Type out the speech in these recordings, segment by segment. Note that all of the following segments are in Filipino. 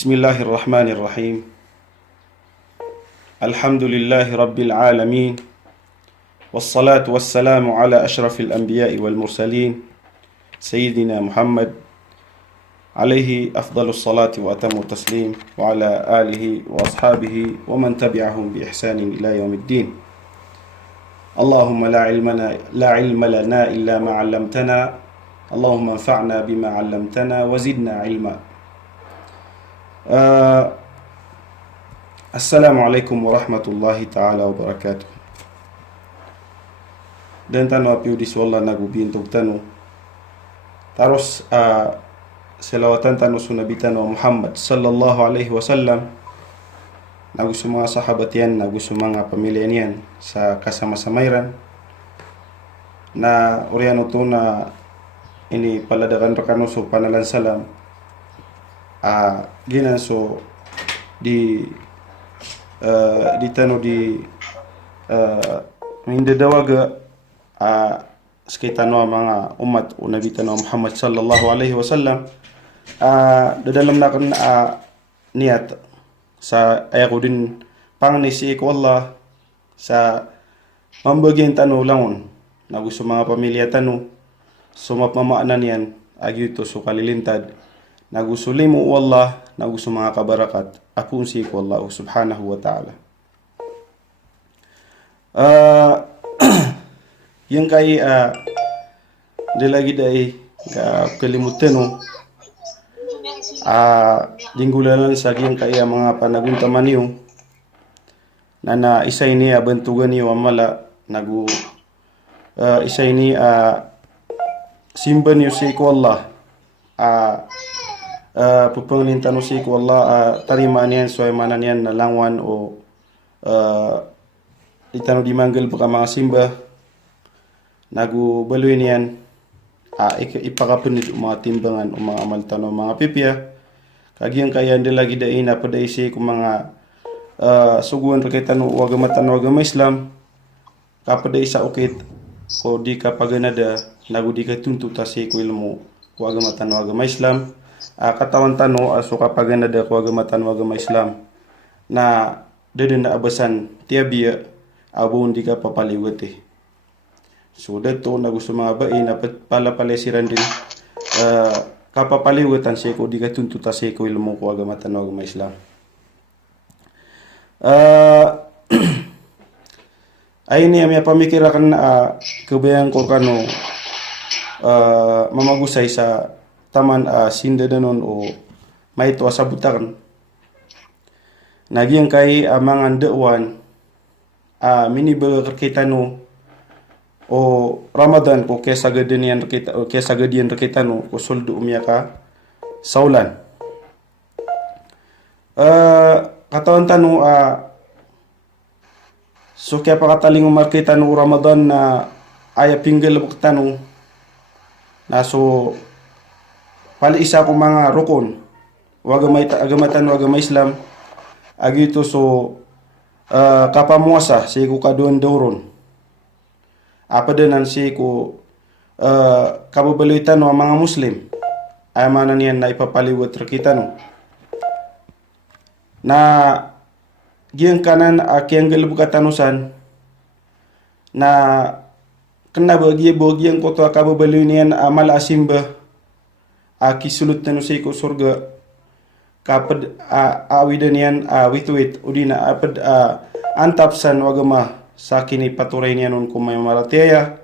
بسم الله الرحمن الرحيم. الحمد لله رب العالمين، والصلاة والسلام على أشرف الأنبياء والمرسلين سيدنا محمد عليه أفضل الصلاة وأتم التسليم، وعلى آله وأصحابه ومن تبعهم بإحسان إلى يوم الدين. اللهم لا علم لنا إلا ما علمتنا، اللهم انفعنا بما علمتنا وزدنا علما. Assalamualaikum warahmatullahi ta'ala wabarakatuh. Dan tanu api udis wala nagu bintog tanu. Taros selawatan tanu sunabi tanu Muhammad sallallahu alaihi wasallam. Nagu semua sahabat yan, nagu semua pamilya yan sa kasama-samairan. Na oriano to na ini paladakan rakano so panalan salam. Ginan so di tanu di minde dawaga sekitar no mga umat o nabi tanu Muhammad sallallahu alaihi wasallam dalam nakan niat sa ayako din pangnisi ko Allah sa mambagian tanu langon na gusto mga pamilya tanu sumapamaanan yan agito so kalilintad na gusto limu Allah na gusto mga kabarakat apun si ko Allah subhanahu wa ta'ala. Yung kay dilagi day kalimutan no dinggulanan sa yung kay mga panaguntaman niyo na isa ini bantugan niyo amala nagu isa ini simban niyo si ko Allah pupanglintan no si ko Allah tarimaan yan so manan yan na langwan o itano di manggal baka mga simba nagu baluin yan ipakapunit mga timbangan o mga amal tano mga pipya kagyang kaya hindi lagi dain na padaisi kung mga suguan rakitan o wagamatan o wagama Islam kapaday sa ukit o di ka paganada nagu di ka tuntutasi ko ilmo wagamatan o wagama Islam katawan tano so kapag nada ko agamatan wagama Islam na deden na abasan tiabiya abon di ka papaliwat so dato na gusto mga bae na palapalesiran din kapapaliwatan siya ko di ka tuntuta siya ko ilmo ko agamatan wagama Islam. Ay ni amya pamikirakan kebayang ko kano mamagusay sa taman sinda danon o may to asabutakan nagyang kay mga dewan mini kita no o Ramadan ko kesa gadian kita no ko soldo umya ka saulan katawan tanu so kaya pakataling umarkita no Ramadan na aya pinggel buktan na so pali isa ko mga rukun agamatan wagama Islam agito so kapamuasa si ko kaduan dauron apadanan si ko kababalitan ng mga Muslim ay manan yan na ipapaliwat rakita no na giyang kanan akiyang galbukatanusan na kanabagiyang ko to kababalitan amal asimba kisulut na nusay ko surga kapad awidan yan witwit udina apad antapsan wagama sa kini paturay niya nun kung may marataya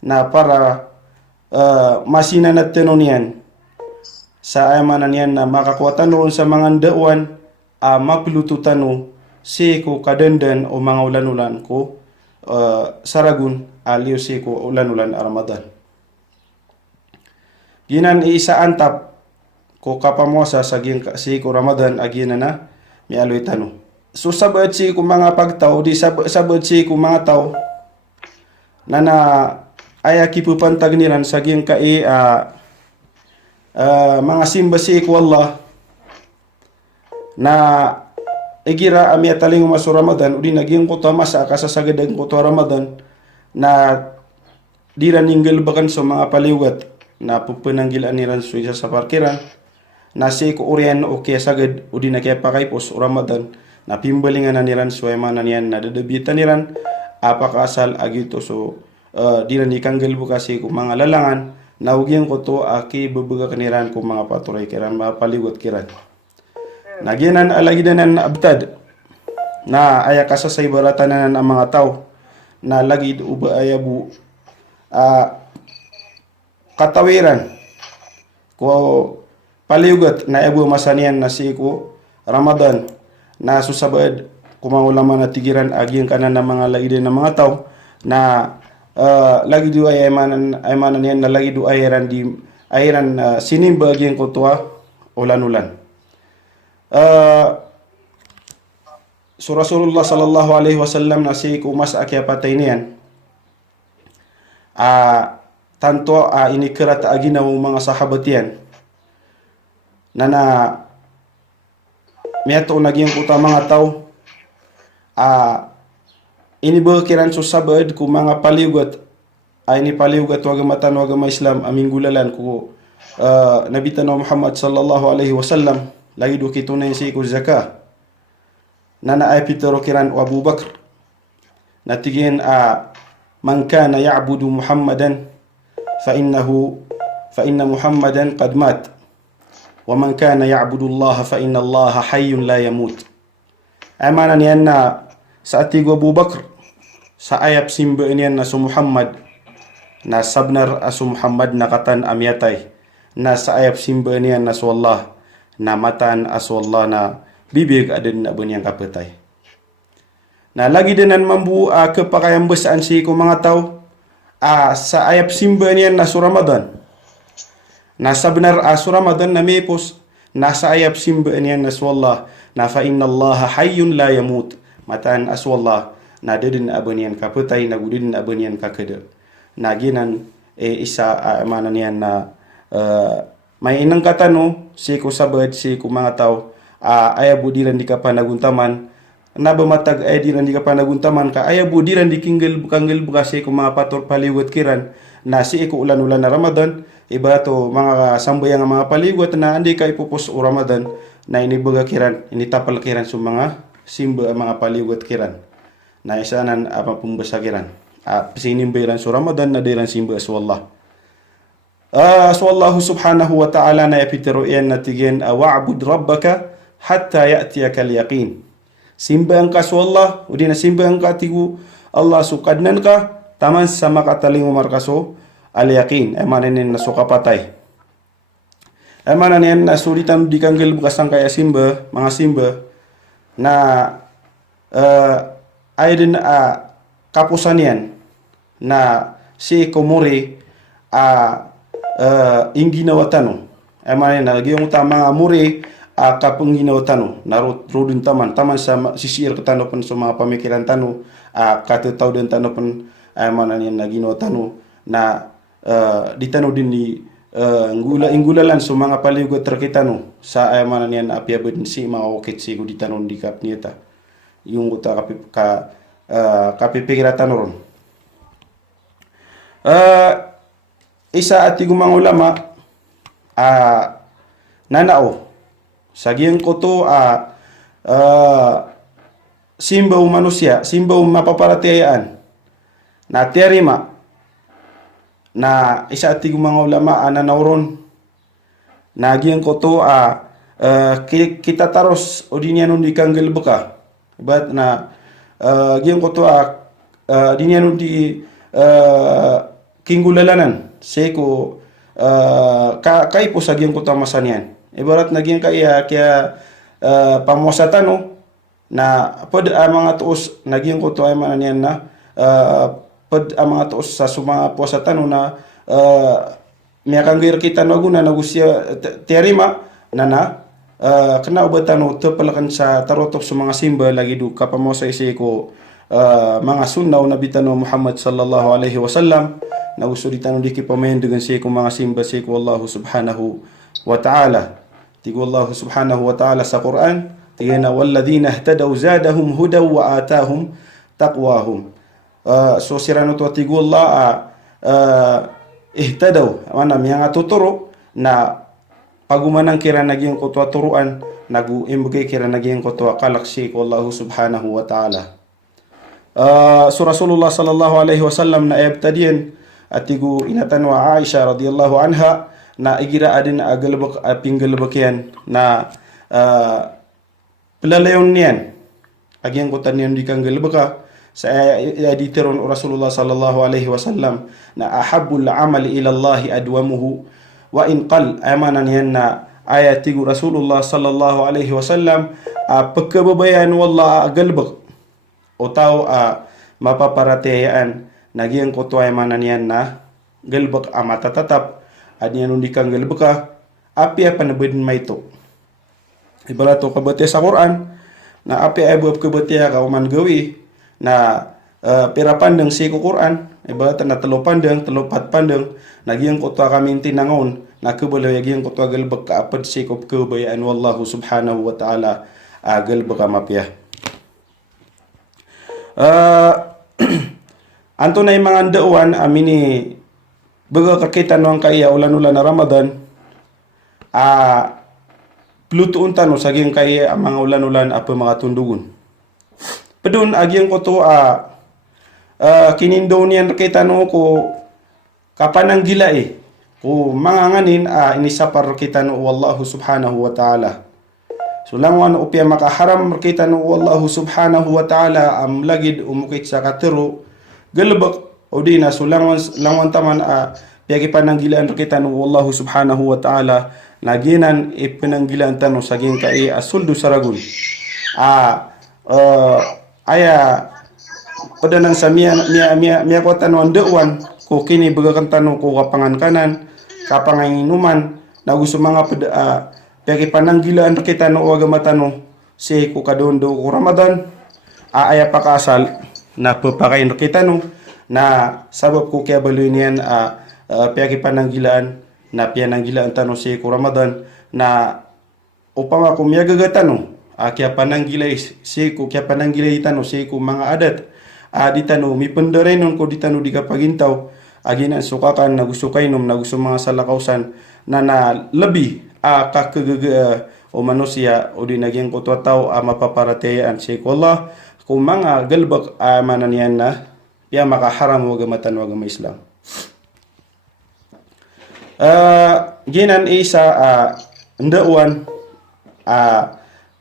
na para masinan at tanon yan sa ayamanan yan na makakuwatan noon sa mga dawan maplututan no si ko kadandan o mga ulan-ulan ko saragun aliyo si ko ulan-ulan Ramadan. Ginan isa antap ko kapamosa sa si ko Ramadan agina na mi aloy tano. So sabad si ko mga pagtaw di sabad si ko mga taw na aya kipupantag niran sa giyang kai mga simba si ko Allah na igira amya taling maso Ramadan udi naging ko masa kasasagadan ko to Ramadan na dira ninggal bakan sa mga paliwat na pupunanggilan ni Ransuisa sa parkiran na si ko urian o kaya sagad o di na kaya pakaipos o Ramadan na pimbalingan na niran so emanan yan na dadabitan niran apakasal agito so di na nikanggal bukasi kung mga lalangan na ugyan ko to aki babaga kaniran kung mga paturay kiran mapaligot kiran naginan alagidanan na abtad na aya kasa sa ibaratanan ang mga tao na lagi uba ayabu katawiran ko paliugat na ibu masanian na si ko Ramadan na susabad kumaulaman na tigiran agyang kanan ng mga laiden ng mga tao na lagi do ay aymanan yan na lagi do ayran di ayran sinimba agyang ko tuwa ulan-ulan so Rasulullah sallallahu alaihi wasallam na si ko mas akya patay niyan tanto inikirat agina ng mga sahabat yan na miyato naging puta mga tao inibakiran so sabad kung mga paliugat ay ni paliugat wag matan wag Islam aming gulalan ko nabitan ng Muhammad sallallahu alaihi wasallam lagi do kitunay si ko zaka na ay pitero kiran o Abu Bakr natigin man kana ya'budu Muhammadan fa inna Muhammadan qad mat wa man kana ya'budu Allah fa inna Allah hayyun la yamut amanan yan na sa atigo Abu Bakr sa ayap simba niyan na su Muhammad na sabnar asu Muhammad na katan amyatay na sa ayap simba niyan na su Allah na matan asu Allah na bibig adin na bunyang kapatay na lagi dinan mambu kepakayang besaan si ko mga tao sa ayap simba niyan na su Ramadan nasa benar asu Ramadan na mepos nasa ayap simba niyan na su Allah na fa inna Allah hayyun la yamut mataan asu Allah na dedin abanian kapatay na gudin abanian kakada na ginan isa amanan yan na may inang katano si ko sabad si ko mga tao ayabu diran di kapanaguntaman na bamatag ay diran di kapanaguntaman ka ayabu diran di kanggil bukasi ko mga pator paliwat kiran na si ko ulan-ulan na Ramadan iba to mga sambayang mga paliwat na andi kay pupos o Ramadan na inibaga kiran initapal kiran sa mga simba mga paliwat kiran na isanan apa pumbasa kiran sinimbayran sa Ramadan na diran simba sa Allah so Allah subhanahu wa ta'ala na epitero yan natigin wa'bud rabbaka hatta ya'tiyaka al-yaqin simbang ka sa Allah udi na simbang ka tigu Allah sukadnan ka taman sa makataling umarkaso al-yaqin manen na sukapatay manen na sulitan di kanggil bukasang kaya simba mga simba na ay din kapusan yan na si komori inginawa tano manen na lagi yung tama muri kapang ginawa tano na rodin taman sa sisir katano pan sa mga pamikiran tano katataw din tano pan manen yan na ginawa tano na di tano din ni ingulalan sa mga paligot terkitano sa manen yan apiabad si mga okit si di tano di kap niyata yung uta kapipikiratan ron isa at mga ulama nanao saging ko to simbaw manusia simbaw mapaparatayaan na terima na isa at mga ulama nanao ron nagyang ko to kita taros o di niya nun di kanggil baka but na gyang ko to di niya nun di kinggulalanan seko kay po sa gyang ko tamasan yan ibarat naging kaya pamuasatan no na pod mga tuos naging ko to ay manan yan na pod mga tuos sa suma puasatan no na miyakangir kita no guna nagusya terima na kena ubatan no tepalakan sa tarotok sa mga simba lagi du kapamosa isiko mga sunnaw na bitano Muhammad sallallahu alaihi wasallam na gusto ditano di kipamayan dengan siko mga simba siko Allah subhanahu wa ta'ala tigo Allah subhanahu wa ta'ala sa Quran tigana walladhina ihtadaw zadahum hudaw wa atahum taqwahum so sirano to tigo Allah ihtadaw mana yang tuturo na pagumanang kira naging kutwa turuan nagu imbagay kira naging kutwa kalaksi ko Allah subhanahu wa ta'ala. So Rasulullah sallallahu alaihi wasallam na ebtadiyan atigu inatan wa Aisha radhiyallahu anha na igira adin agalbak pinggalbakian na pelalayon niyan agyang kutan niyan di kang galbaka sa editeron Rasulullah sallallahu alaihi wasallam na ahabbul amali ila Allah adwamuhu wa in qal amanan yan na ayatigu Rasulullah sallallahu alaihi wasallam pagkababayan wallah galbak o tao mapaparatayaan naging kutwa manan yan na galbak matatatap at yan undi kang galbaka api panabadin may ito ibala to kabati sa Quran na api ay buwap kabati ka uman gawi na pira pandang si Quran ibala na talupat pandang naging kutwa kaming tinangon na kabalo yaging kutwa galbak kaapad si kabayaan wallahu subhanahu wa ta'ala galbaka mapya. Anto na yung mga daawan amini baga kakita no ang kaya ulan-ulan na Ramadan plutuon tano saging kaya mga ulan-ulan apa mga tundugon padun agyang ko to kinindo niyan kakita no ko kapanang gila ko mga nganin inisapar kita no wallahu subhanahu wa ta'ala. So langwan upya makaharam kita no wallahu subhanahu wa ta'ala lagid umukit sa katero galbak o di na so langwan taman piyagi pananggilaan kita no wallahu subhanahu wa ta'ala naginan ipinanggilaan tano saging kai asuldo saragun aya pada nang sa miya ko tanong dewan ko kini bagakan tanong ko kapangan kanan kapanginuman na gusto mga piyagi pananggilaan kita no agama tanong si ko kadondo ko Ramadan aya pakasal na papakain kita no na sabab ko kaya baloy niyan piyagi pananggilaan na piyananggilaan tanong si ko Ramadan na upang ako miyagagatan no kaya pananggilay si ko kaya pananggilay tanong si ko mga adat di tanong mi pendaray nun ko di tanong di kapagintaw aginan sukakan na gusto kainom na gusto mga salakausan na lebih kakagaga o manusia o di naging kutwa tao mapaparatayaan si ko Allah kung mga galbak manan yan na piya makaharam wagamatan wagama Islam. Ginan isa ndauan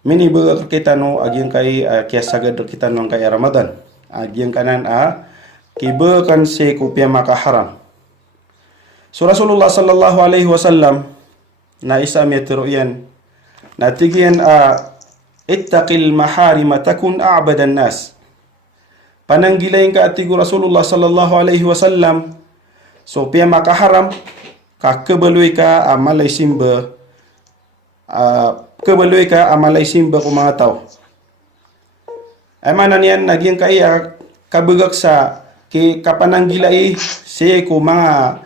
mini baga kita no agyang kay kaya sagad kita no kay Ramadan agyang kanan kibakan si ko piya makaharam. So Rasulullah sallallahu alaihi wasallam na isa metro yan natigyan ittaqil maharima takun a'badan nas pananggilayin ka atigo Rasulullah sallallahu alaihi wasallam so piya makaharam kakabaloy ka amalay simba kabaloy ka amalay simba ko mga tao ay manan yan naging kaya kabagak sa kapananggilay siya ko mga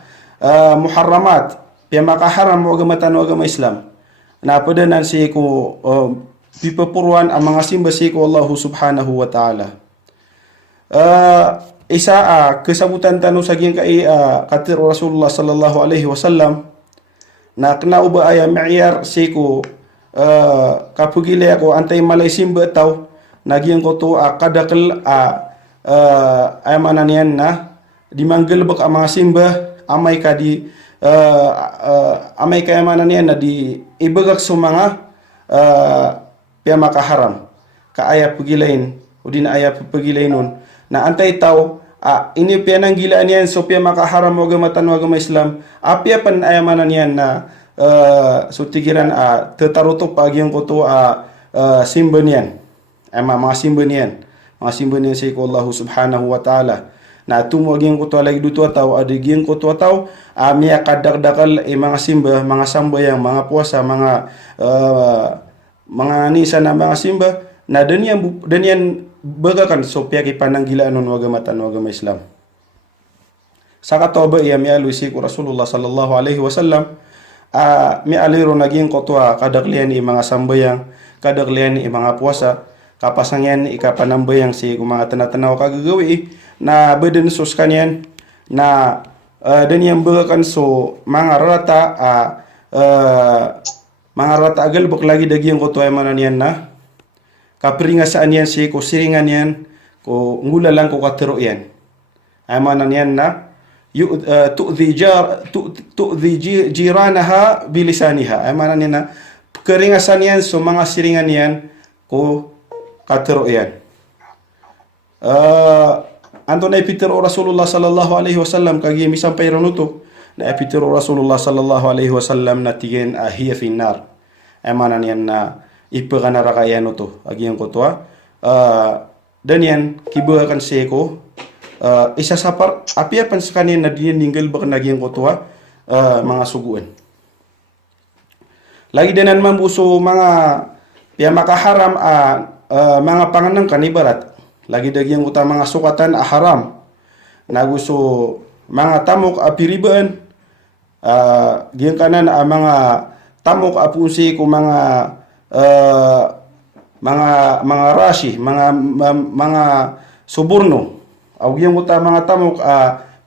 muharramat piya makaharam o agamatan o agama Islam na padanan siya ko pipapuruan ang mga simba siya ko Allah subhanahu wa ta'ala. Isa kesabutan tanu saging kay katir Rasulullah sallallahu alaihi wasallam na knauba ay ma'iyar siya ko kapugili ako antay malay simba taw naging ko to kadakal ay manan yan na dimanggalbak ang mga simba amay ka di amay kayamanan yan na di ibagak sa mga piya makaharam kaaya pagilain o di na aya pagilain nun na antay tao ini piya nang gilaan yan so piya makaharam o gamatan o agama Islam piya pan ayamanan yan na so tigiran tetarutok pagyang ko to simba niyan mga simba niyan sa ko Allah subhanahu wa ta'ala na tumaging ko to lagi duto tao adiging ko to tao miya kadakdakal mga simba mga sambayang mga puasa mga nisa na mga simba na danyan bagakan so piyaki pananggilaan nun wagamatan wagama Islam sa katoba iya miya luisi ko Rasulullah sallallahu alaihi wasallam miya aliro naging ko to kadaklian mga sambayang kadaklian mga puasa kapasangyan ikapanambayang si mga tanatanaw kagagawi na badan sos kanyan na dan yang bagakan so mga rata mga rata agal bak lagi daging ko to ay manan yan na kapringasaan yan si ko siringan yan ko ngula lang ko katero yan ay manan yan na tu'dhi jiranaha bilisaniha ay manan yan na keringasan yan so mga siringan yan ko katero yan anto na ipitiro Rasulullah sallallahu alaihi wasallam kagi misampay ranuto na ipitiro Rasulullah sallallahu alaihi wasallam na tigen hiya finnar ay manan yan na ipakanarakayan to agiyan ko to dan yan kibuakan seko isa sa apiapan sa kanin na dininggal baka nagiyan ko to mga suguan lagi dinan mambuso mga makaharam mga panganang kanibarat lagi dagyang uta mga sukatan haram naguso mga tamok apiribaan giyan kanan mga tamok apunsi ko mga rashi mga suburno aw giyan uta mga tamok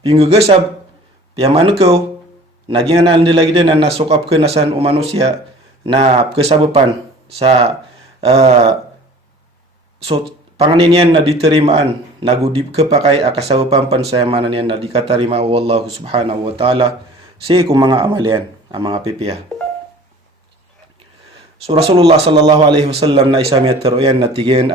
pingugasab piamanuko naging nila lagi din na nasukap ke nasan manusia na kesabapan sa so panganian na diterimaan nagudip kepakai akasabapan pansayamanan yan na dikatarima wallahu subhanahu wa ta'ala si kung mga amalian ang mga pipiyah. So Rasulullah sallallahu alaihi wasallam na isami at teruyan na tigin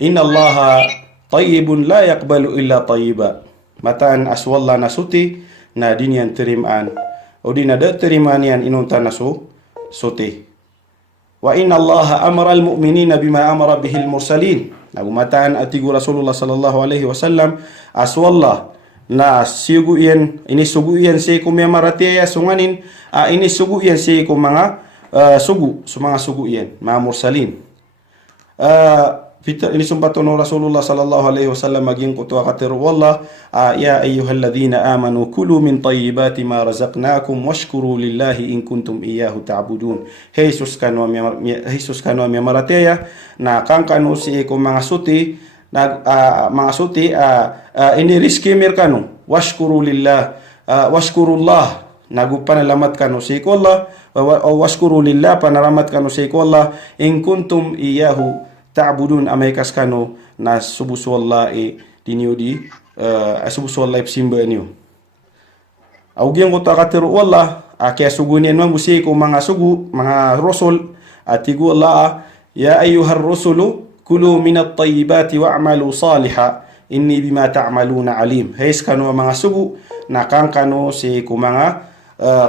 inna allaha tayyibun la yaqbalu illa tayyiba mataan aswalla na suti na dinyan terimaan o di na terimaan yan inunta na suti wa inna allaha amara al-mu'minina bima amara bihil mursalin nagumataan atigu Rasulullah sallallahu alaihi wasallam aswalla na siguyan inisuguyan si kumyamaratiya sunganin inisuguyan si mga suguyan mga mursalin Peter ini sumbato no Rasulullah sallallahu alaihi wasallam maging kutu akatiru wallah ya ayyuhalladhina amanu kulu min tayyibati ma razaqnakum washkuru lillahi in kuntum iyyahu ta'budun Jesus kanwa mi marateya na kangkanu si ko mga suti mga suti ini rizki mirkanu washkuru lillah washkurullah nagupanalamat kanu si ko Allah washkuru lillah panaramat kanu si ko Allah in kuntum iyyahu ta'budun amay kaskano na subusuwallahi dinyo di subusuwallahi psimba niyo awgyan ko takatiru wallah kaya sugunin man busi ko mga rasul atigu Allah ya ayyuhar rusulu kulu minat tayyibati wa'malu saliha inni bima ta'maluna alim hays kano mga sugu nakangkano si ko mga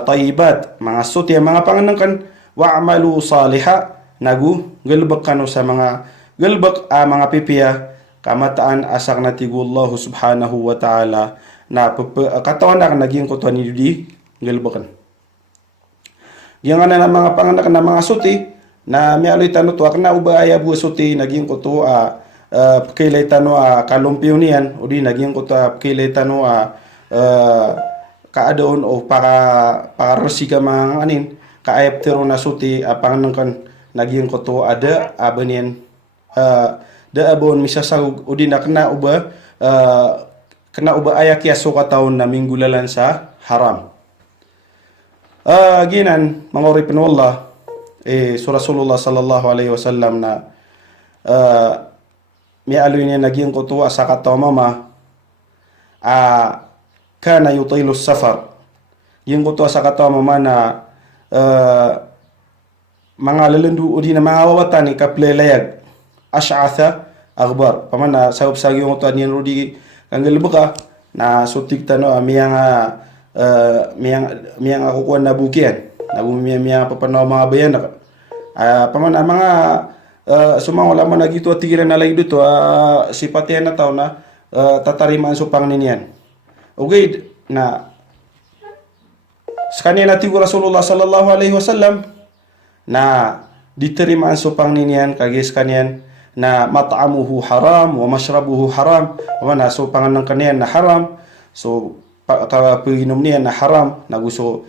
tayyibat mga suti mga panganangkan wa'malu saliha nagu galbak kano sa mga galbak mga pipiya kamataan asak na tigullah subhanahu wa ta'ala na katawan na naging kutuan ni di galbakan diyan na mga panganak na mga suti na mialoy tanot wak na ubaya bu suti naging kutu kailay tano kalumpyo niyan o di naging kutu kailay tano kaadon o para resika mga anin kaayap tero na suti panganangkan naging kutu ada abanian da abon misasag udi na kena uba ayak ya suka taon na minggulalan sa haram ginan mangoripin wallah so Rasulullah sallallahu alaihi wasallam na mialoy niya naging kutu sa kataw mama kana yutilu safar yung kutu sa kataw mama na mga lalandu udi na mga wawatan ikaplelayag ash'atha aghbar pamana sabab sagi yung to niyan rudi kanggal baka na sutik tano miyang ako kuan na bukian miyang papanaw mga bayan pamana mga sumang wala man nagito atigiran na lagi dito sipatian na tao na tatarimaan supang ninian okay na sa kanina tigo Rasulullah sallallahu alaihi wasallam na diterimaan supang ninian kagis kanyan na mat'amuhu haram wa mashrabuhu haram na so panganang kaniyan na haram so paginom niyan na haram naguso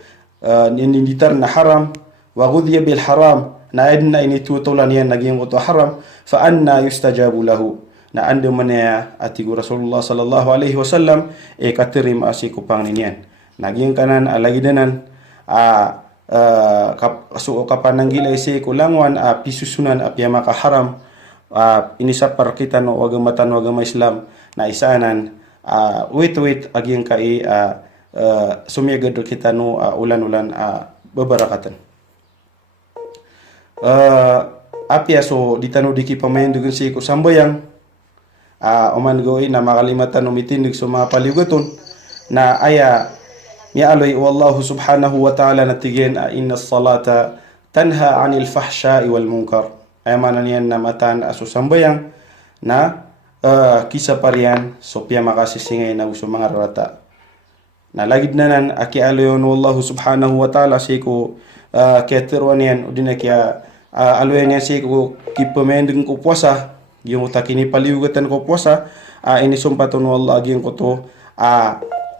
ninditar na haram wa ghudhiya bil haram na edna initutulan niyan naging uto haram fa anna yustajabu lahu na ando man ya atigo Rasulullah sallallahu alaihi wasallam katerim asi kupang niyan naging kanan alagi danan so kapananggilay si kulangwan pisusunan apya makaharam inisapar kita no agamatan no agama Islam na isanan wait aging kai sumiyagad kita no ulan-ulan babarakatan apya so ditano diki pamayan dugun si ko sambayang oman goy na makalimatan umitindig sa mga paligoton na aya mi aloy wallahu subhanahu wa ta'ala natigen inna salata tanha anil fahsya'i wal munkar ay mananian na matan aso sambayang na kisa parian so pia makasisingay na uso mga rata na lagid nanan aki aloyon wallahu subhanahu wa ta'ala siko keterwan yan udina kya aloyan yan siko kipamendeng ko puasa yung utakini paliugatan ko puasa ini sumpaton wallah aging ko to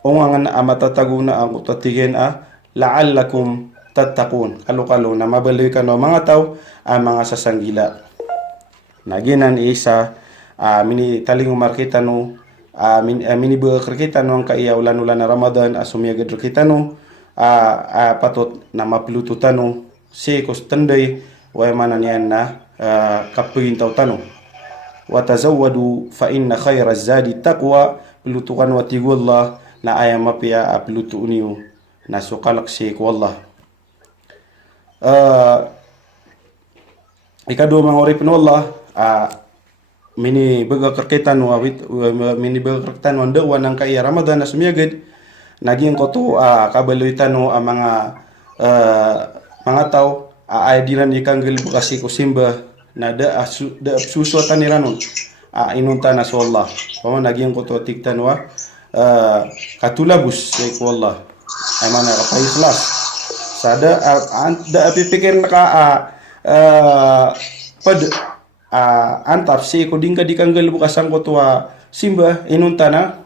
ungangan matatago na ang utatigen la'allakum tattaqun kalo na mabaloy ka no mga tao mga sasanggila naginan isa mini taling umarkita no mini bakar kita no ang kaiya ulan-ulan na Ramadan sumiyagad kita no patot na maplututan no si kustanday way manan yan na kapugintaw tano wa tazawwadu fa inna khayra zadi taqwa pelutukan wa tigullah na ayam mapia pelutu uniu na sukalak si wallah ikadu mangorip no Allah mini berkerketan mini berkerketan wanda wanang kaya Ramadan na sumiyagad naging ko to kabaluitan no mga tao ay dilan ikanggil kasi ko simba na da susuatan niranon inunta na so Allah pamo naging ko to tiktan wa katulabus say ko Allah ay mana kapayislas sada da pipikir na ka pad antap si ko dingka dikanggal bukasan ko to simba inunta na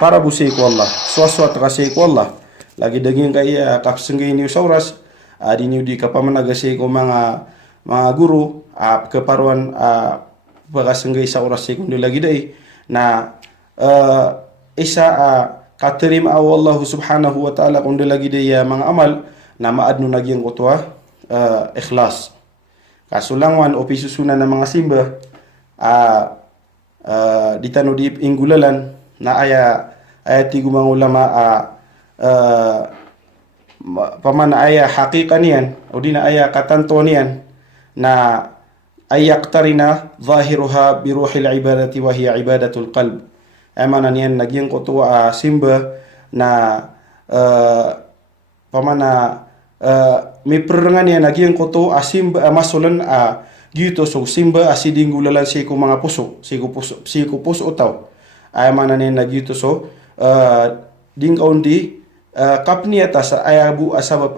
para busi ko Allah swaswat kasi ko Allah lagi daging kaya kapsenggay ni sauras di ni di kapamanagasi ko mga guru keparuan pagasenggay sauras si kundi lagi dai na isa katerim Allah subhanahu wa ta'ala kundi lagi dai mga amal na maadno naging ko to ikhlas kasulangwan o pisusunan ng mga simba ditano di inggulalan na ayati gumang ulama pamana aya hakika niyan o di na aya katanto niyan na ayaktarina zahiruha biruhil ibadati wa hiya ibadatul qalb ay mana niyan naging ko to simba na pamana may perangan niya naging ko to simba masulan gito so simba asidinggulalan si ko mga puso si ko puso taw ay mana niyan nagito so ding kaundi kapniata sa ayabu asabab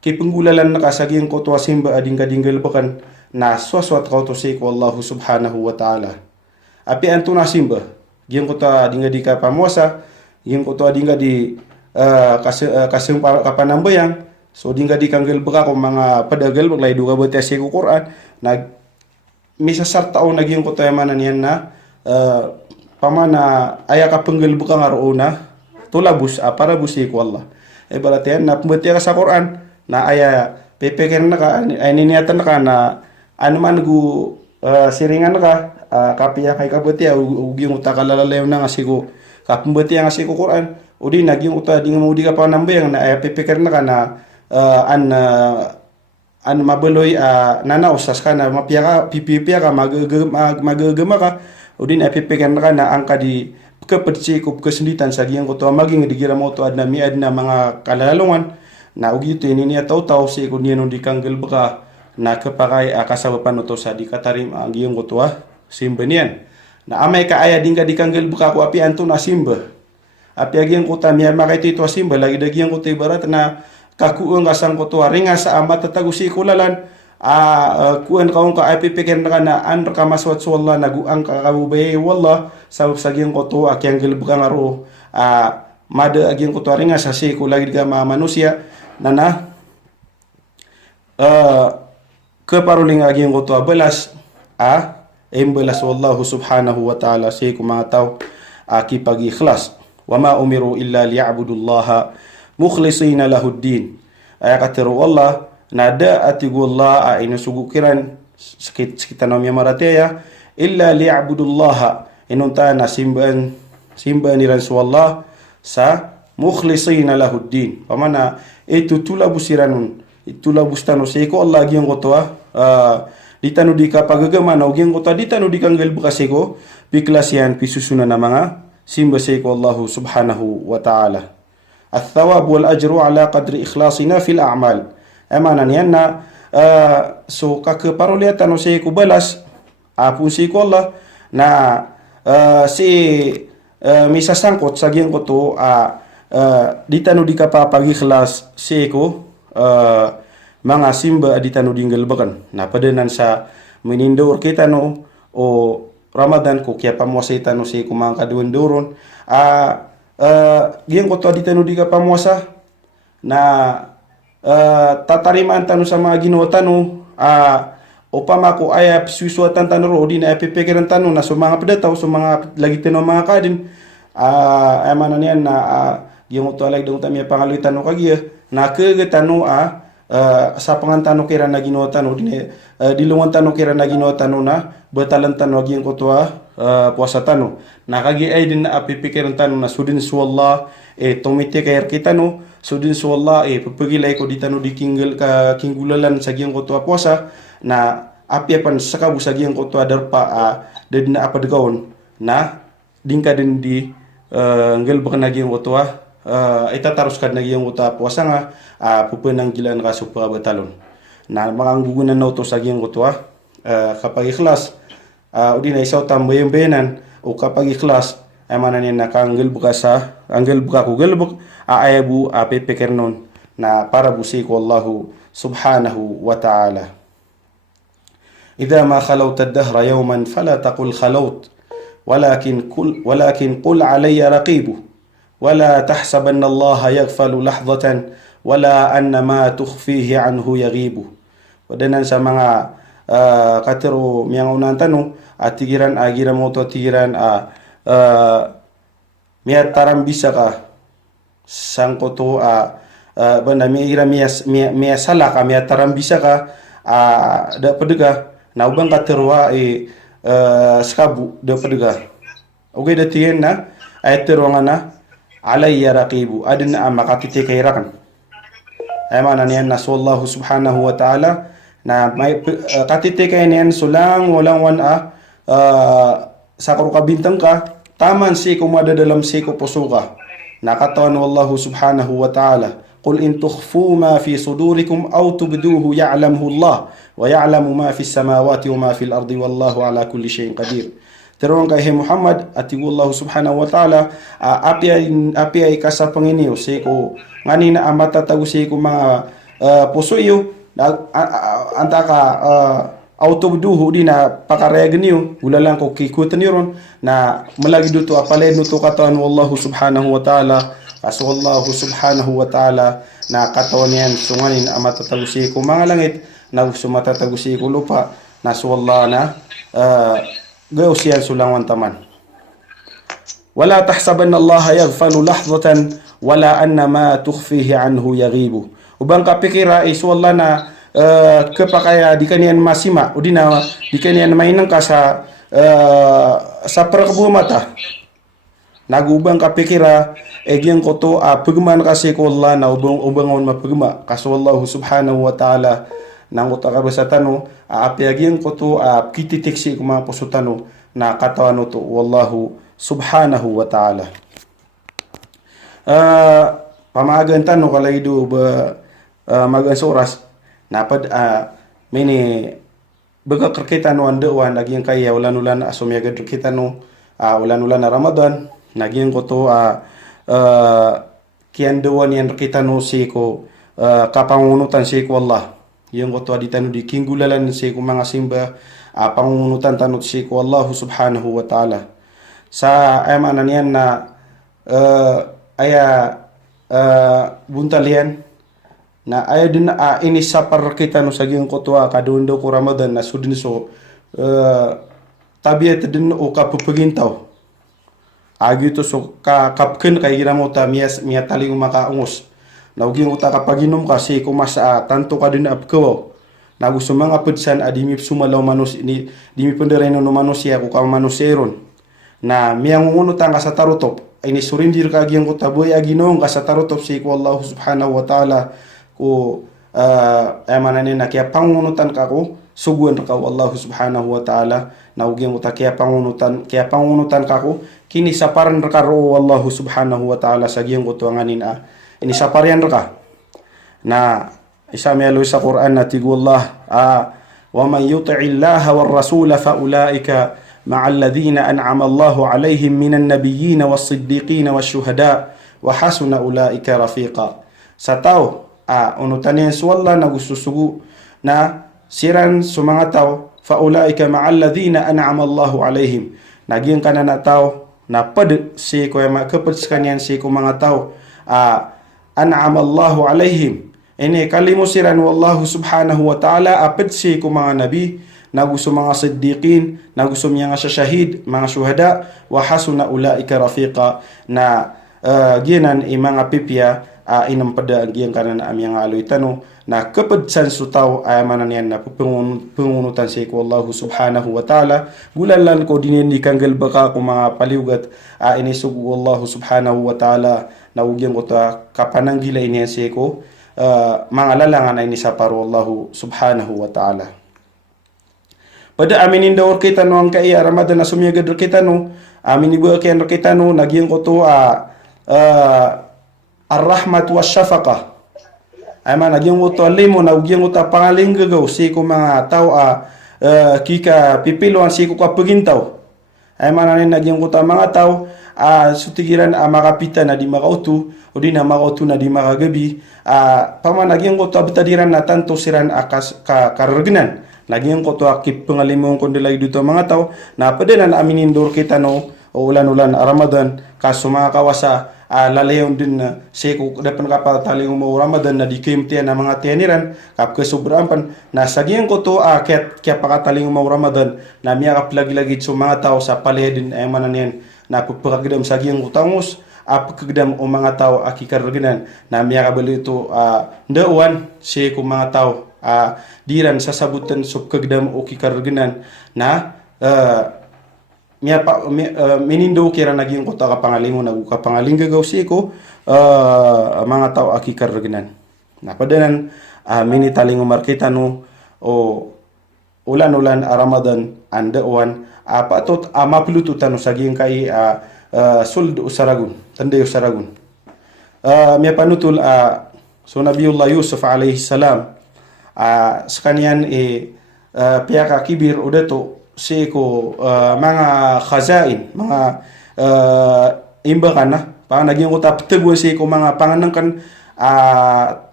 kipenggulalan nakasaging ko to simba adingga-dinggal bakan na swaswat ko to si ko Allah subhanahu wa ta'ala api anto na simba giyan ko to adingga di kapamuasa giyan ko to adingga di kasing kapanambayang so dingga di kanggal baka ko mga padagal baglay duga bote si ko Quran nag misa sartao naging ko to manan yan na pamana aya kapenggal baka ngaro na tulabus para busi ko Allah berarti na pembetiya ka sa Quran na aya pepekir na ka ay niniatan na ka na ano man gu siringan na ka kapiya kay kabetiya ugyong utakalalayo na nga sigo kapembetiya nga sigo Quran udi nagyong uta di nga mudi ka pa nambayang na aya pepekir na ka na an mabeloy nanausas ka na mapiya ka pipipiya ka magagama ka udi na pepekir na ka na angka di kapatsikop kesenditan sa giyang ko to maging digira mo to adna miad na mga kalalungan na ugito ini niya taw si kun niya no dikanggal baka na kapakay kasabapan to sa dikatarim ang giyang ko to simba niyan na amay ka aya dingka dikanggal baka ko api anto na simba api agiyang ko ta miya makay to simba lagi dagiyang ko to ibarat na kakuang kasang ko to ringa sa amat tatagusi kulalan kuan kaong ka ipipikir na na andra ka maswat so Allah naguang ka kabubay wallah sabab saging ko to akyang gilbukang aro mada aging ko to ringa sa si ko lagi ka manusia na keparuling aging ko to belas embelas wallahu subhanahu wa ta'ala si ko mga tao aki pag ikhlas wa ma umiru illa liya'budullaha mukhlisina lahuddin. Ay katero Allah nada atigullah inusugukiran sekitar namanya marateya illa liya'budullaha inunta na simban niran suwallah sa mukhlisina lahuddin. Pamana itu tulabusiranun itulabustano seko Allah giang kotoa ditanu di kapagagama na ugyang kota ditanu di kanggal bukaseko piklasian pisusuna na mga simba seko Allah subhanahu wa ta'ala. At-thawab wal ajru ala qadri ikhlasina fil a'mal. Emanan yan na so kakaparuliatan no seko balas apun seko Allah na si misasangkot sa gyang koto ditanu di kapapagikhlas seko mga simba aditano dinggal bakan na padanan sa menindor kita no o Ramadan ko kaya pamuasa itano si kumang kaduan doron giyang ko to aditano di ka pamuasa na tatarimaan tano sa mga ginawa tano o pamako ay suisuatan tano ro di na epipikiran tano na so mga pedataw so mga lagi tano mga kadin ay manan yan na giyang ko to alag dong tamya pangaluy tano kagiya na kagatano sa pangantano kira na ginawa tano dilungan tano kira na ginawa tano na batalan tano aging kutwa puasa tano nakagi ay din na apipikiran tano na sudin suwallah tumiti kayar kita no sudin suwallah pagpagilay ko di tano di kinggulalan sa giyang kutwa puasa na apiapan sa kabu sa giyang kutwa darpa din na apadagawon na dingka din di ngelbak na giyang kutwa itataruskan na giyang kutwa puasa nga pupunang gilan ka supra batalon na makanggugunan na ito sa giyang kutwa kapag ikhlas o di na isaw tambayang benan o kapag ikhlas ay mananin na kaanggal buka sa anggal buka ko galbuk aayabu apipikir nun na para busi ko Allahu subhanahu wa ta'ala. Idha ma khalawta ad-dahra yawman fala taqul khalawt walakin qul alayya raqibu wala tahsabanna Allah yaghfalu lahdatan wala anna ma tukhfihi anhu yaghibu. Padanan sa mga katero miyang unang tanong tigiran agira mo to tigiran miya taram bisa ka sangko to banda miya sala ka miya taram bisa ka da pedega na ubang katerwa skabu da pedega okay da tiyen na ay terwa na alayya raqibu adin na makatite kay rakan ay manan yan na sallallahu subhanahu wa ta'ala na may katite kay niyan sulang walang sa karukabintang ka taman si kumada dalam si ko pusuka nakatawan wallahu subhanahu wa ta'ala qul in tukhfu ma fi sudurikum aw tubduhu ya'lamuhu Allah wa ya'lamu ma fi samawati wa ma fi al-ardi wallahu ala kulli shay'in qadir. Terong kay Muhammad at Allah subhanahu wa ta'ala api ay kasa Panginoon si ko ngani na matatago si ko mga puso iyo antaka autobduhu di na pakarega niyo wala lang ko kikutan niyo na malagi dito apalay no to katawan wallahu subhanahu wa ta'ala aso Allah subhanahu wa ta'ala na katawan niyan sunganin matatago si ko mga langit na sumatatago si ko lupa na so Allah na gausian sulangan taman. Wala tahsabanna Allah yaghfalu lahdatan wala anna ma tukhfihi anhu yaghibu. Ubang kapikira is wala na kapakaya di kanian masima o di kanian mainang ka sa prakabumata. Nagubang kapikiraegyang ko to pagman kasi ko Allah na ubangon mapagma kaso Allah subhanahu wa ta'ala nang uta kabasatano apiagyan ko to kititiksi ko mga posutano na katawan to wallahu subhanahu wa ta'ala. Pamagan tano kalaydo ba magas oras napad mini baga kita no andawan nagyang kaya ulan asumyaga kita no ulan na Ramadan nagyang ko to kiandawan yan kita no si ko kapangunutan si ko Allah yung ko to aditano di kinggulalan si ko mga simba pangunutan tanot si ko Allah subhanahu wa ta'ala sa ayamanan yan na buntalian na ay din inisapar kita no sa gyang ko to kadundo ko Ramadan na sudin so tabiat din o kapupagintaw agi to so kapken kay gira mo ta miya taling makaungos Nauging uta kapaginom kasi kumasa tanto ka din abkaw. Nagusto mga pedsan adimi sumalaw manus ini dimi pendereno no manusia ku ka manuseron. Na miyang unutang ka sa tarutop ini surindir ka agiyang kutaboy aginong ka sa tarutop si ku Allah subhanahu wa ta'ala ku mananin na kaya pangunutan ka ko suguan ka Allah subhanahu wa ta'ala nauging uta kaya pangunutan ka ko kini saparan ka ro Allah subhanahu wa ta'ala sa giyang kutuanganin ini saparian ka na isa may aloy sa Quran na tigullah wa man yuti'illaha war rasula fa ulaika ma'al ladhina an'ama Allahu alaihim minan nabiyyin was siddiqin was syuhada wa hasuna ulaika rafiqa. Sa tao unutan yan suwalla na gusto sugu na siran sa mga tao fa ulaika ma'al ladhina an'ama Allahu alaihim naging kana na tao na pad si ko makapetskan yan si ko mga tao an'ama Allahu alaihim ini kalimusiran wallahu subhanahu wa ta'ala apet si ko mga nabi nagusto mga siddiqin nagusto mga syahid mga syuhada wa hasuna ulaika rafiqa na ginan mga pipya inam pada giyan kanan amyang aloy tano na kapedsan su tao ay manan yan na pengunutan si ko wallahu subhanahu wa ta'ala gulalan ko dinin di kanggal baka ko mga paliugat ini sugu wallahu subhanahu wa ta'ala na ugyang ko ta kapananggila ini si ko mga lalangan ay nisa paro Allah subhanahu wa ta'ala. Pada amin indawar kita no ang kaya Ramadan na sumiyagad kita no amin ibu kaya kita no nagyang ko to ar-rahmat wa syafaqah ay man nagyang ko to alimo na ugyang ko ta pangaling gagaw si ko mga tao kika pipiluan si ko kapagintaw ay man nagyang ko ta mga tao sutigiran makapita na di makautu o di na makautu na di makagabi pamanaging ko to abtadiran na tanto siran akas karagnan naging ko to akip pengalimong kondilay dito mga tao na pwede na aminindor kita no o ulan-ulan Ramadan kaso mga kawasa lalayon din na seko dapat kapataling mo Ramadan na di kimtian na mga tianiran kap kesobrapan na saging ko to kaya pakataling mo Ramadan na miya kaplagi-lagi so mga tao sa palihadin ay manan na pagpagdam sa giyang utangos pagkagdam o mga tao akikaraganan na miya kabali ito ndauan si ko mga tao diran sasabutan so kagdam o kikaraganan na miya minindo kira naging ko ta kapangalingo nagkapangaling gagaw si ko mga tao akikaraganan na padanan minitaling umarkita no o ulan-ulan Ramadan andauan patot mapulututan saging kay suldo usaragun tanday usaragun may panutul so Nabiullah Yusuf alaihi salam sa kanyan piyaka kibir udato si ko mga khazain mga imbakan na pa naging utap tegun si ko mga panganangkan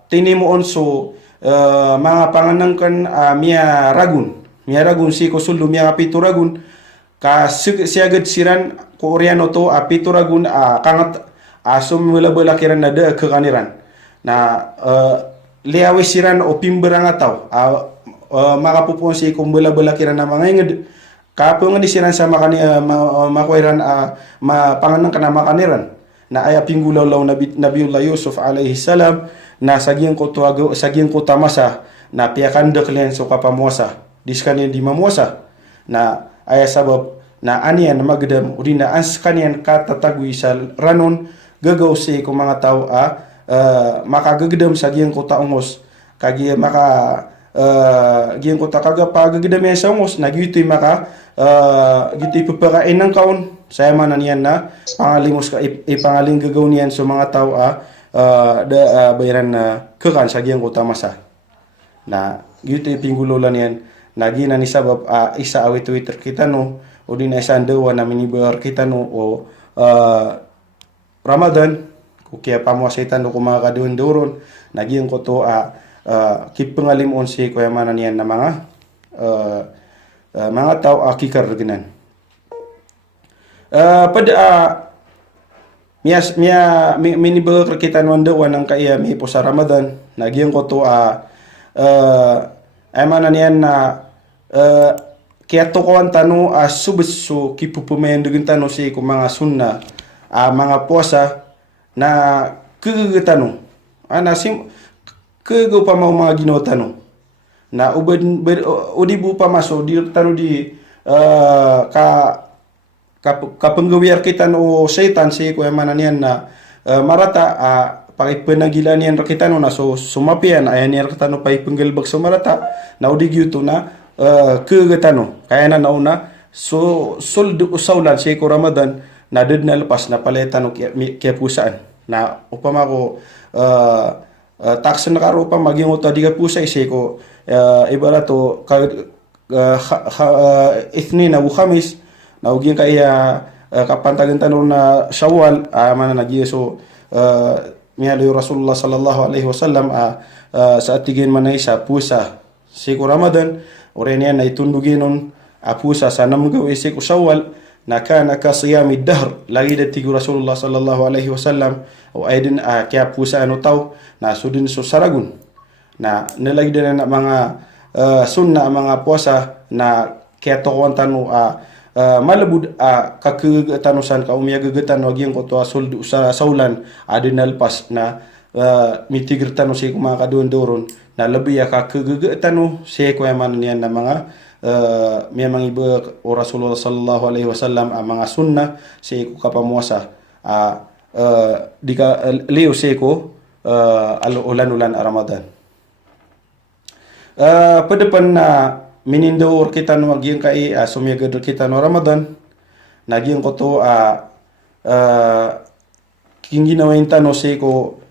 tinimuon so mga panganangkan miya ragun si ko suldo miya kapito ragun siagad siran Koreano to apituragun kangat asum mula-bula kiran nada ke kaniran na liawi siran o pimberang ataw makapupon si kumbula-bula kiran na mga inged kapung di siran sa makani makwairan mapanganang kana makaniran na aya pinggulaw Nabiullah Yusuf alaihi salam na saging ko tuago saging ko tamasa na piakan deklen so kapamuasa diskanin di mamuasa na aya sabab na anian magdam udina ans kanian katatagwi sa ranon gagaw si ko mga tao makagagdam sa giyang ko taongos kagi maka giyang ko ta kaga pagagdam sa ongos nagyutoy maka gitoy papakain ng kaon saya manan yan na pangalimos ka ipangaling gagaw niyan sa mga tao bayaran na kekan sa giyang ko tamasa na gitoy pinggulolan yan nagi na ni sabab isa awit Twitter kita no o di na isang dawa na minibar kita no o Ramadan kukiya pamuasitan no kumaka duron naging ko to kipengalimon si kuya manan yan na mga tao kikaraganan pada minibar kita no dawa ng kaya mi po sa Ramadan naging ko to ay manan yan na kaya to ko ang tano subeso kipupumayan dengan tano si kung mga sunna mga puasa na kagagitano Sim kego pa mau mga Ginoo tano na udi bu pa maso di tano di ka penggawir kita no setan si ko mananian na marata pakipenagilan yan kita no na so sumapian ayan yan kita no pay penggelbag so marata na udi gyuto na kegetano kaya na nauna so soldo usawlan si ko Ramadan na ded na lepas na paleta no kaya pusaan na upama ko taksa na karo pa maging uta di ka pusa isi ko ibarato ithnin na Khamis na ugin kaya kapantagan tanong na Shawwal mana nagi so miyalo Rasulullah sallallahu alaihi wasallam sa atigin manay sa pusa si ko Ramadan orenya na itunduginon pusa sa namgaw isi ko Shawwal na kana ka siyami dahr lagi datigo Rasulullah sallallahu alaihi wasallam o aydin kaya pusa ano taw na sudin so saragun na nilagi din na mga sunna mga puasa na kaya tokuan tanu malabud kakagatanusan ka umiyagagatan wag yung koto soldo sa saulan adin nalpas na mitigir tanu si mga kadon-doron na labi kakagagatan si kuyaman niyan na mga memang ibu Rasulullah sallallahu alaihi wasallam mga sunna si kapamuasa dika leo seko ulan-ulan Ramadan. Pedepan na minindoor kita no agyang kai sumiyagad kita no Ramadan nagyang ko to kinginawain tano seko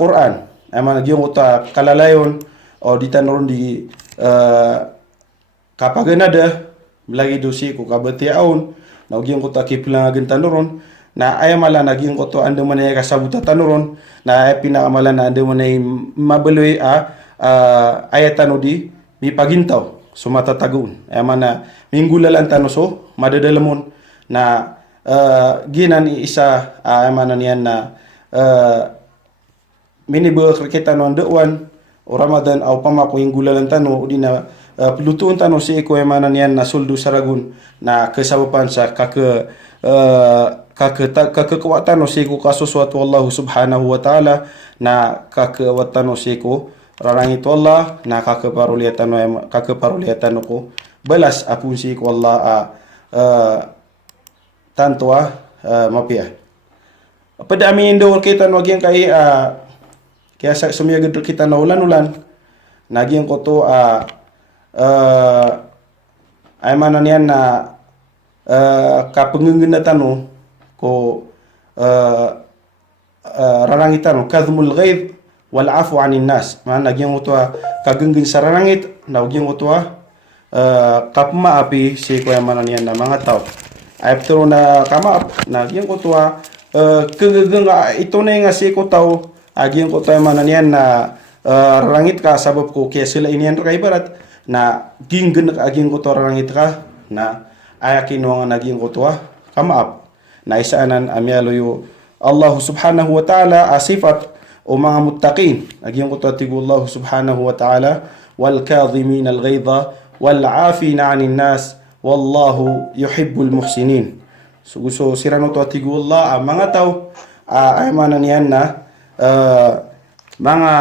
Quran ay man nagyang ko ta kalalayon o di tanoron di kapag nada lagi dosi ko kabatiaon nagyang ko ta kiplangagan tanoron na ay mala nagyang ko to ando man ay kasabuta tanoron na ay pinakamala na ando man ay mabeloy ayatano di mi pagintaw sumatatagun ay mana minggulalan tano so madadalamon na ginan isa ay mana niyan na minibo kita no andoan o Ramadan au pamako hinggulalan tano di na pelutuan tano si ko emanan yan na suldo saragun na kesabapan sa kakekuatan si ko kasusuatu Allah subhanahu wa ta'ala na kakewatan si ko rarang itu Allah na kakaparuliatan ko balas apun si ko Allah tantua mapia pada amin do kita no gyang kai kaya sa sumiyagad kita na ulan-ulan nagyang ko to ay mana niyan na kapangenggen na tano ko rarangitan kadhmul ghaid wal afu anin nas man nagyang uto kagenggen sa rarangit na ugyang uto kapma api si ko ay mana niyan na mga tao ay pero na kama nagyang uto kagenggen ito na nga si ko tao agyang ko tayo mana niyan na rarangit ka sabab ko kaya sila iniyan kay barat na ginggen aging ko to rarangit ka na ayakin nga naging ko to kamaap na isaanan amyalo yu Allah subhanahu wa ta'ala asifat o mga muttaqin aging ko to tigu Allah subhanahu wa ta'ala wal kadhimin al ghaidha wal afina 'anil nas wallahu yuhibbul muhsinin so sirano to tigu Allah mga tao ay manan yan na mga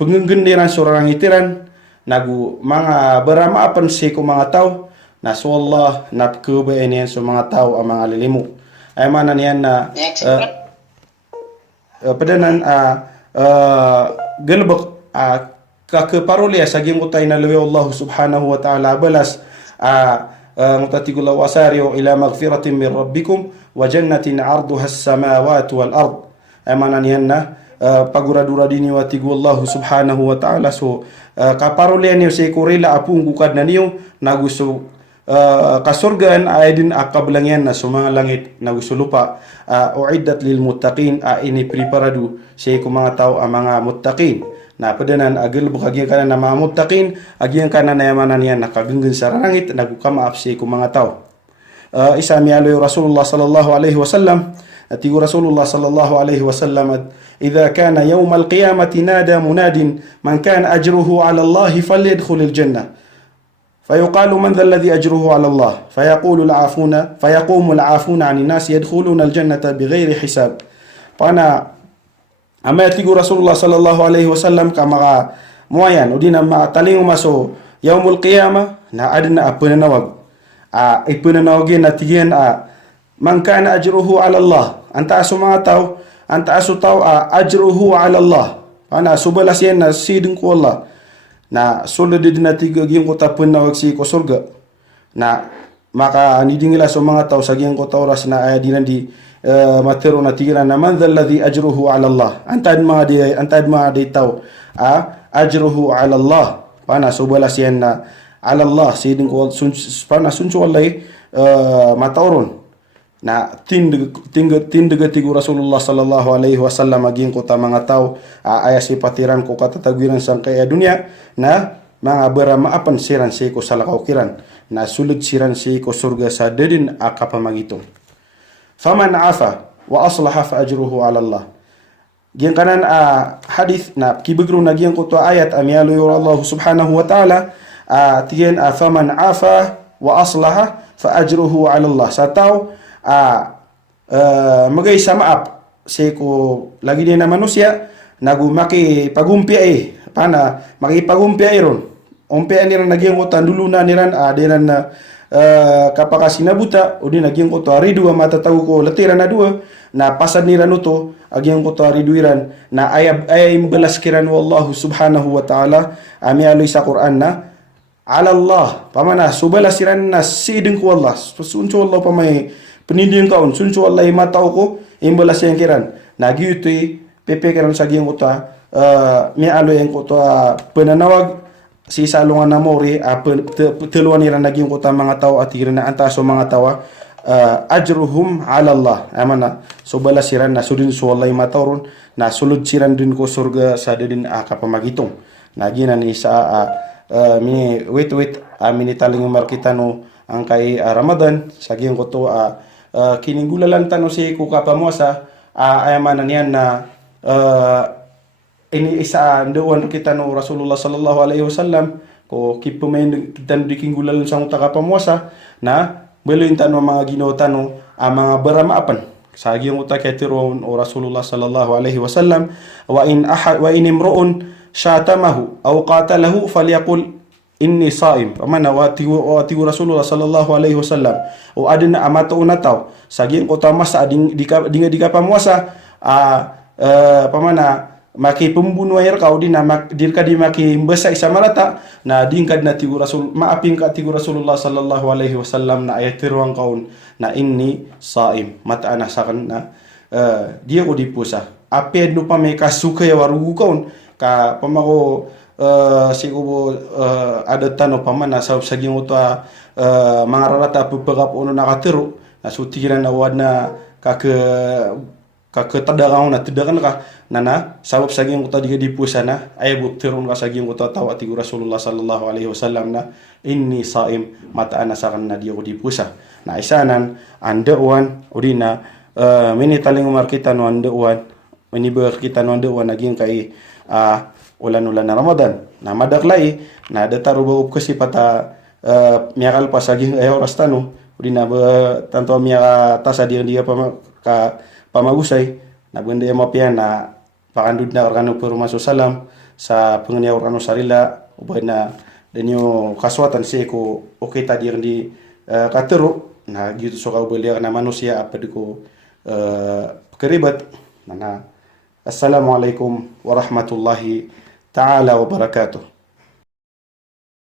penggendiran seorang itiran nagu mga berama apan si ko mga tao na so Allah na kubainian so mga tao ang mga lilimu ay manan yan na padanan gelbak kakeparulia saging utay na lewe Allah subhanahu wa ta'ala balas mutatigula wasario ila magfiratin min rabbikum wa jannatin 'arduha as-samawati wal ard ay manan yan na paguradura dini wa tigu Allah subhanahu wa ta'ala so kaparulian niyo si kurila apung kukad na niyo nagusto kasurgan ay din akablangan na sa mga langit nagusto lupa uiddat lil muttaqin ini preparado si ko mga tao ang mga muttaqin na padanan agil bukagyan kana na mga muttaqin agyan kana na yamanan yan nakagenggen sa langit nagukamaap si ko mga tao isa miyalo Rasulullah sallallahu alaihi wasallam atigo Rasulullah sallallahu alaihi wasallam idza kana yawm al-qiyamati nada munadin man kana ajruhu ala Allah falyadkhul al-jannah فيقال من ذا الذي أجره على الله فيقوم العافون عن الناس يدخلون الجنة بغير حساب Pana amay tigo Rasulullah sallallahu alaihi wasallam ka maka muayan udina matalingo maso yaumul qiyamah na adna apunanawag ipunanawagin na tigian man kana ajruhu ala Allah anta aso mga tao anta aso tao ajruhu ala Allah pana subalas yan na sidin ko Allah na sulod din na tigagin ko tapon na wag si ko surga na maka nidingila so mga tao sa giyang ko tauras na dinan di matero na tigiran na man dhal ladhi ajruhu ala Allah antad mga di tao ajruhu ala Allah pana subalas yan na ala Allah sidin ko pana sunso wallahi matauron na tindaga tigo Rasulullah sallallahu alaihi wasallam aging ko ta mga tao aya si patiran ko katatagwiran sang kaya dunia na mga beramaapan siran si ko salakaw kiran na sulit siran si ko surga sa dedin akapamagitong faman afa wa aslaha fa ajruhu ala Allah gian kanan hadith na kibigro na gian ko to ayat amiyalo yor Allah subhanahu wa ta'ala tiyan faman afa wa aslaha fa ajruhu ala Allah sa tao magay sa maap si ko lagi din na manusia nagumaki pagumpia pana makipagumpia ron umpia niran naging ko tanduluna niran diran na kapaka sinabuta udi naging ko to aridu matataw ko latiran na dua na pasad niran uto aging ko to ariduiran na ay belas kiran wallahu subhanahu wa ta'ala ami aloy sa Quran na ala Allah pamana subalasiran na sidin ko Allah sunso Allah pamay peninding kaon sunso Allah matao ko imbalas yang kiran nagyutoy pepe kiran sa giyang uta mi alo yang ko to penanawag si salungan na mori teluan iran naging ko ta mga tao at iran na antaso mga tawa ajruhum ala Allah amana so balasiran na sudin so Allah matauron na sulud siran din ko surga sa din kapamagitong naginan isa mi wait amini taling markita no ang kay Ramadan sa giyang ko to kiningulalan tano si ko kapamosa ayamanan yan na ini isa ndoon kita no Rasulullah sallallahu alaihi wasallam ko kipumain kita dikingulalan sa uta kapamosa na beloin tano mga ginotano mga baramaapan sa giyang uta kay tiron o Rasulullah sallallahu alaihi wasallam wa in imruun syatamahu aw qatalahu falyaqul inni saim pamana wa tigo Rasulullah sallallahu alaihi wasallam o adina amato unataw saging utama sa dinga pamuasa pamana maki pembunuh air kau dina dirka di maki mbesa isa malata na dingkad na tigo Rasul maaping ka tigo Rasulullah sallallahu alaihi wasallam na ayat tiruang kaun na inni saim mata anasakan na dia ko dipusa aped no pa may kasuka ya warugu kaun ka pamako siguro ada tano pamana sa saging uta mga rarata pagpagap uno nakatiro na sutiran na wad na kaketadakan na tidakan ka nana sabab saging uta diga dipusa na ay buktiron ka saging uta tawa ti Rasulullah sallallahu alaihi wasallam na inni saim mata anasakan na dia ko dipusa na isanan andewan udina mini taling umar kita no andewan mini ber kita no andewan naging kay ulan-ulan na Ramadan na madaklay na dataru ba kasi pata miyakal pa saging ayaw rastano udi na ba tanto miya tasa dia pamagusay na benda ya mapian na pakandud na organo pero salam sa pengenya organo sarila ubay na denyo kaswatan si ko okay ta dia di katero na gitu so ka ubay na manusia apa diko keribat na assalamualaikum warahmatullahi ta'ala wabarakatuh.